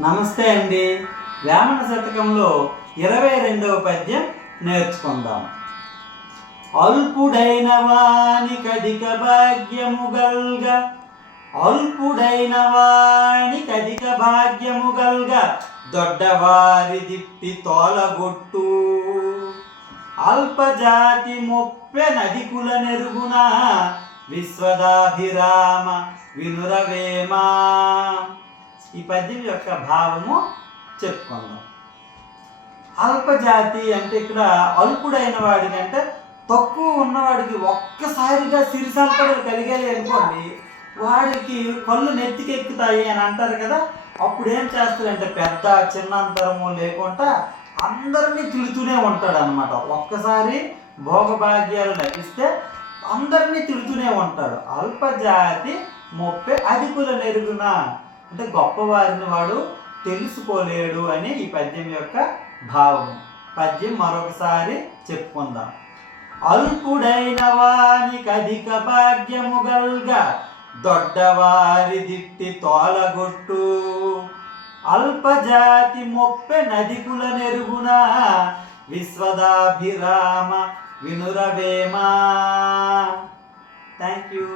నమస్తే అండి. వేమన శతకంలో ఇరవై రెండవ పద్యం నేర్చుకుందాం. అల్పుడైన వానికి అధిక భాగ్యము గల్గ. అల్పుడైన వానికి అధిక భాగ్యము గల్గ. దొడ్డవారి దిప్పి తోలగొట్టు. అల్పజాతి మొప్పె నదికుల నెరుగున. విశ్వదాభిరామ వినురవేమా ఈ పద్యం యొక్క భావము చెప్పుకుందాం. అల్పజాతి అంటే ఇక్కడ అల్పుడైన వాడికి అంటే తక్కువ ఉన్నవాడికి ఒక్కసారిగా సిరి సంపదలు కలిగాలి అనుకోండి వాడికి కళ్ళు నెత్తికెక్కుతాయి అని అంటారు కదా అప్పుడు ఏం చేస్తాడంటే పెద్ద చిన్నంతరము లేకుండా అందరినీ తిడుతూనే ఉంటాడు అనమాట ఒక్కసారి భోగభాగ్యాలు లభిస్తే అందరినీ తిడుతూనే ఉంటాడు. అల్పజాతి మొప్పే అధికుల నెరుగున అంటే గొప్పవారిని వాడు తెలుసుకోలేడు అని ఈ పద్యం యొక్క భావం. పద్యం మరొకసారి చెప్పుకుందాం. అల్పుడైన వానికి అధిక భాగ్యము గల్గా దొడ్డవారి దిట్టి తోలగొట్టు. అల్పజాతి మొప్పె నదికుల నెరుగున విశ్వదాభిరామ వినురవేమా. Thank you